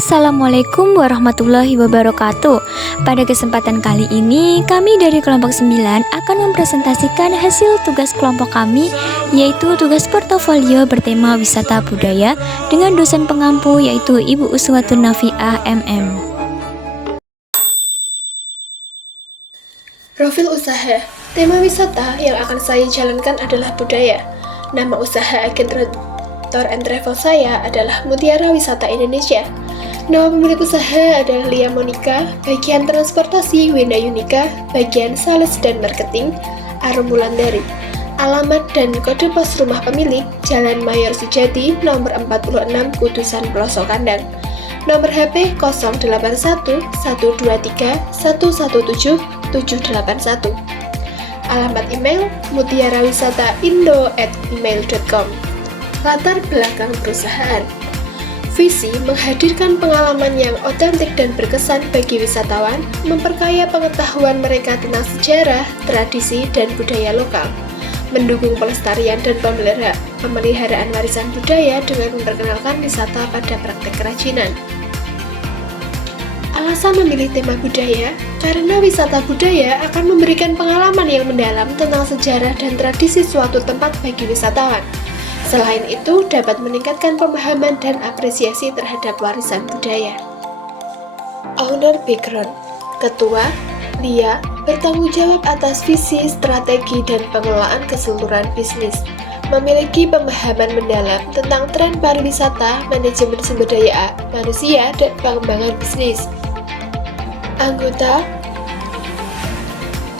Assalamualaikum warahmatullahi wabarakatuh. Pada kesempatan kali ini, kami dari kelompok 9 akan mempresentasikan hasil tugas kelompok kami, yaitu tugas portofolio bertema wisata budaya dengan dosen pengampu yaitu Ibu Uswatun Nafiah MM. Profil usaha. Tema wisata yang akan saya jalankan adalah budaya. Nama usaha agen tour and travel saya adalah Mutiara Wisata Indonesia. Nama pemilik usaha adalah Lia Monica, bagian transportasi Wenda Yunika, bagian sales dan marketing Arum Wulandari. Alamat dan kode pos rumah pemilik Jalan Mayor Sujati, nomor 46, Kutusan Pelosok Kandang. Nomor HP 081 123 117 781. Alamat email mutiarawisataindo@gmail.com. Latar belakang perusahaan. Visi menghadirkan pengalaman yang otentik dan berkesan bagi wisatawan, memperkaya pengetahuan mereka tentang sejarah, tradisi, dan budaya lokal, mendukung pelestarian dan pemeliharaan warisan budaya dengan memperkenalkan wisata pada praktek kerajinan. Alasan memilih tema budaya, karena wisata budaya akan memberikan pengalaman yang mendalam tentang sejarah dan tradisi suatu tempat bagi wisatawan. Selain itu, dapat meningkatkan pemahaman dan apresiasi terhadap warisan budaya. Owner background. Ketua, Lia, bertanggung jawab atas visi, strategi, dan pengelolaan keseluruhan bisnis. Memiliki pemahaman mendalam tentang tren pariwisata, manajemen sumber daya manusia, dan pengembangan bisnis. Anggota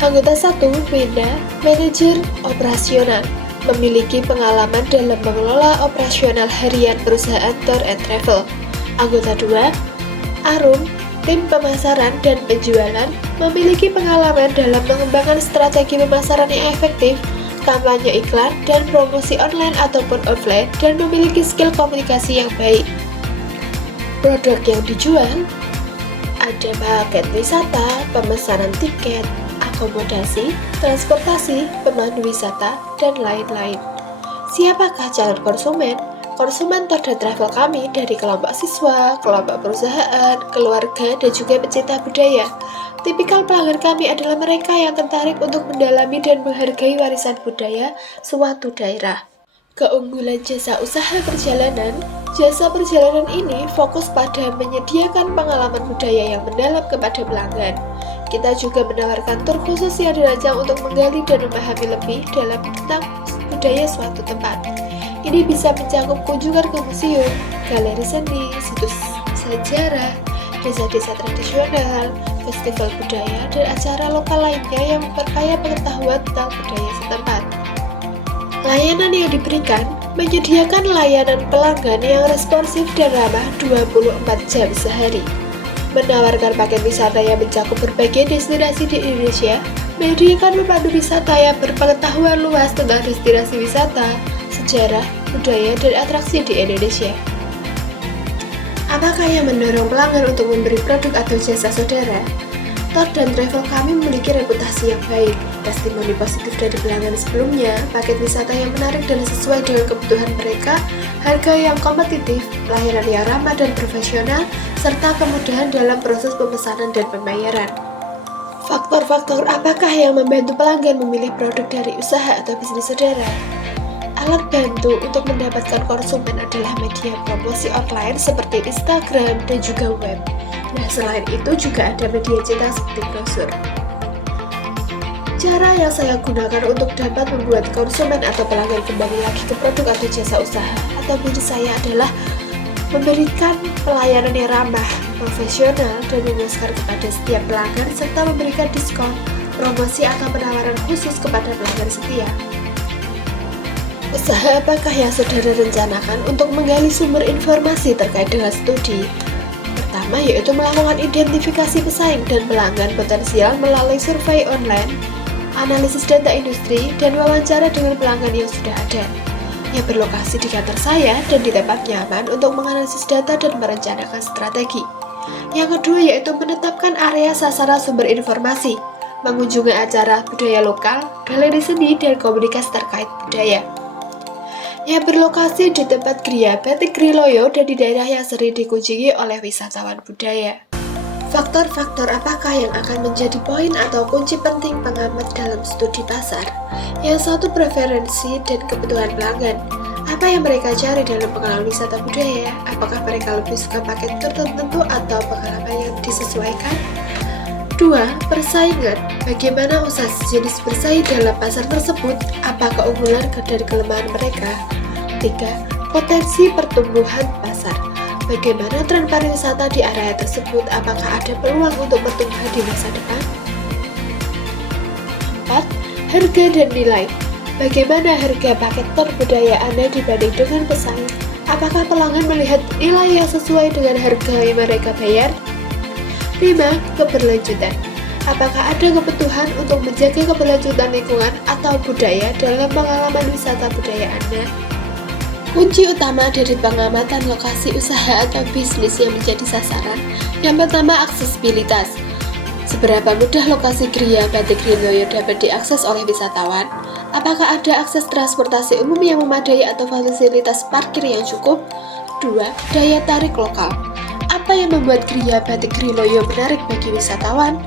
1. Wenda, manajer operasional, memiliki pengalaman dalam mengelola operasional harian perusahaan tour and travel. Anggota 2. Arum, tim pemasaran dan penjualan, memiliki pengalaman dalam mengembangkan strategi pemasaran yang efektif, kampanye iklan, dan promosi online ataupun offline, dan memiliki skill komunikasi yang baik. Produk yang dijual ada paket wisata, pemesanan tiket, akomodasi, transportasi, pemandu wisata, dan lain-lain. Siapakah calon konsumen? Konsumen tour dan travel kami dari kelompok siswa, kelompok perusahaan, keluarga, dan juga pecinta budaya. Tipikal pelanggan kami adalah mereka yang tertarik untuk mendalami dan menghargai warisan budaya suatu daerah. Keunggulan jasa usaha perjalanan. Jasa perjalanan ini fokus pada menyediakan pengalaman budaya yang mendalam kepada pelanggan. Kita juga menawarkan tur khusus yang dirancang untuk menggali dan memahami lebih dalam tentang budaya suatu tempat. Ini bisa mencakup kunjungan ke museum, galeri seni, situs sejarah, desa-desa tradisional, festival budaya, dan acara lokal lainnya yang memperkaya pengetahuan tentang budaya setempat. Layanan yang diberikan menyediakan layanan pelanggan yang responsif dan ramah 24 jam sehari. Menawarkan paket wisata yang mencakup berbagai destinasi di Indonesia, menyediakan pemandu wisata yang berpengetahuan luas tentang destinasi wisata, sejarah, budaya, dan atraksi di Indonesia. Apakah yang mendorong pelanggan untuk memberi produk atau jasa saudara? Tour dan travel kami memiliki reputasi yang baik, testimoni positif dari pelanggan sebelumnya, paket wisata yang menarik dan sesuai dengan kebutuhan mereka, harga yang kompetitif, pelayanan yang ramah dan profesional, serta kemudahan dalam proses pemesanan dan pembayaran. Faktor-faktor apakah yang membantu pelanggan memilih produk dari usaha atau bisnis saudara? Alat bantu untuk mendapatkan konsumen adalah media promosi online seperti Instagram dan juga web. Nah, selain itu juga ada media cetak seperti brosur. Cara yang saya gunakan untuk dapat membuat konsumen atau pelanggan kembali lagi ke produk atau jasa usaha atau bisnis saya adalah memberikan pelayanan yang ramah, profesional, dan memuaskan kepada setiap pelanggan serta memberikan diskon, promosi atau penawaran khusus kepada pelanggan setia. Usaha apakah yang saudara rencanakan untuk menggali sumber informasi terkait dengan studi? Pertama yaitu melakukan identifikasi pesaing dan pelanggan potensial melalui survei online, analisis data industri, dan wawancara dengan pelanggan yang sudah ada, yang berlokasi di kantor saya dan di tempat nyaman untuk menganalisis data dan merencanakan strategi. Yang kedua yaitu menetapkan area sasaran sumber informasi, mengunjungi acara budaya lokal, galeri seni, dan komunikasi terkait budaya. yang berlokasi di tempat Gria Batik Kriloyo dan di daerah yang sering dikunjungi oleh wisatawan budaya. Faktor-faktor apakah yang akan menjadi poin atau kunci penting pengamat dalam studi pasar? Yang satu, preferensi dan kebutuhan pelanggan. Apa yang mereka cari dalam pengalaman wisata budaya? Apakah mereka lebih suka paket tertentu atau pengalaman yang disesuaikan? 2. Persaingan. Bagaimana usaha sejenis bersaing dalam pasar tersebut? Apa keunggulan dan kelemahan mereka? 3. Potensi pertumbuhan pasar. Bagaimana tren pariwisata di area tersebut? Apakah ada peluang untuk pertumbuhan di masa depan? 4. Harga dan nilai. Bagaimana harga paket tur budaya Anda dibanding dengan pesaing? Apakah pelanggan melihat nilai yang sesuai dengan harga yang mereka bayar? 5. Keberlanjutan. Apakah ada kebutuhan untuk menjaga keberlanjutan lingkungan atau budaya dalam pengalaman wisata budaya Anda? Kunci utama dari pengamatan lokasi usaha atau bisnis yang menjadi sasaran. Yang pertama, aksesibilitas. Seberapa mudah lokasi Gria Batik Kriloyo dapat diakses oleh wisatawan? Apakah ada akses transportasi umum yang memadai atau fasilitas parkir yang cukup? 2. Daya tarik lokal. Apa yang membuat Gria Batik Kriloyo menarik bagi wisatawan?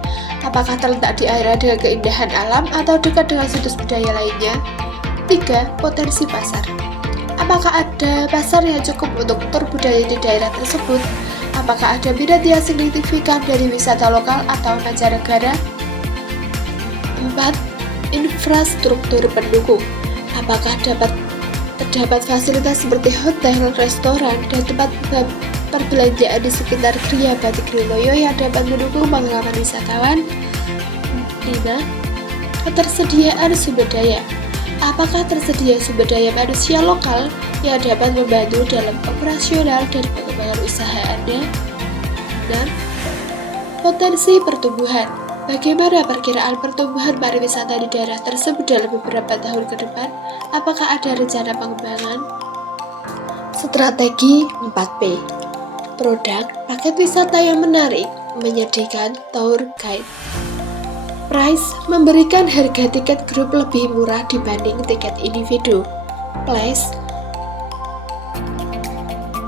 Apakah terletak di area dengan keindahan alam atau dekat dengan situs budaya lainnya? 3. Potensi pasar. Apakah ada pasar yang cukup untuk tur budaya di daerah tersebut? Apakah ada minat yang signifikan dari wisata lokal atau mancanegara? 4. Infrastruktur pendukung. Apakah terdapat fasilitas seperti hotel, restoran, dan tempat perbelanjaan di sekitar Gria Batik Kriloyo yang dapat mendukung pengalaman wisatawan? 5. Ketersediaan sumber daya. Apakah tersedia sumber daya manusia lokal yang dapat membantu dalam operasional dan pengembangan usaha Anda? 6. Potensi pertumbuhan. Bagaimana perkiraan pertumbuhan pariwisata di daerah tersebut dalam beberapa tahun ke depan? Apakah ada rencana pengembangan? Strategi 4P. Produk, paket wisata yang menarik, menyediakan tour guide. Price, memberikan harga tiket grup lebih murah dibanding tiket individu. Place,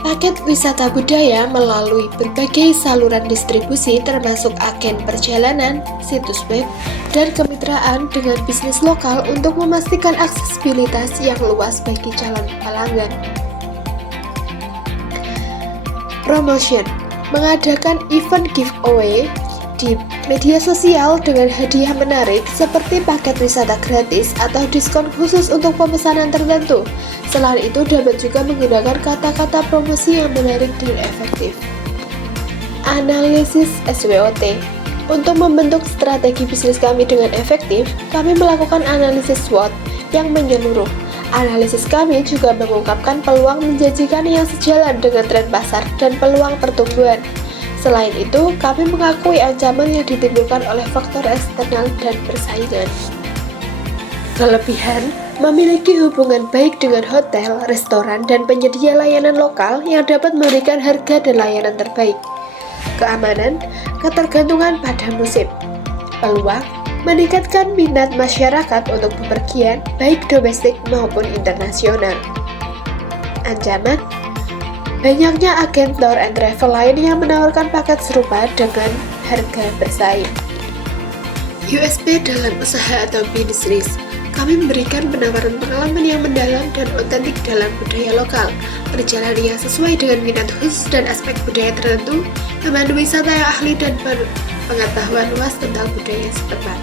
paket wisata budaya melalui berbagai saluran distribusi termasuk agen perjalanan, situs web, dan kemitraan dengan bisnis lokal untuk memastikan aksesibilitas yang luas bagi calon pelanggan. Promotion, mengadakan event giveaway di media sosial dengan hadiah menarik seperti paket wisata gratis atau diskon khusus untuk pemesanan tertentu. Selain itu, dapat juga menggunakan kata-kata promosi yang menarik dan efektif. Analisis SWOT. Untuk membentuk strategi bisnis kami dengan efektif, kami melakukan analisis SWOT yang menyeluruh. Analisis kami juga mengungkapkan peluang menjanjikan yang sejalan dengan tren pasar dan peluang pertumbuhan. Selain itu, kami mengakui ancaman yang ditimbulkan oleh faktor eksternal dan persaingan. Kelebihan, memiliki hubungan baik dengan hotel, restoran, dan penyedia layanan lokal yang dapat memberikan harga dan layanan terbaik. Keamanan, ketergantungan pada musim. Peluang, meningkatkan minat masyarakat untuk bepergian, baik domestik maupun internasional. Ancaman, banyaknya agen tour and travel lain yang menawarkan paket serupa dengan harga bersaing. USP dalam usaha atau bisnis. Kami memberikan penawaran pengalaman yang mendalam dan otentik dalam budaya lokal, perjalanan yang sesuai dengan minat khusus dan aspek budaya tertentu, pemandu wisata yang ahli dan pengetahuan luas tentang budaya setempat.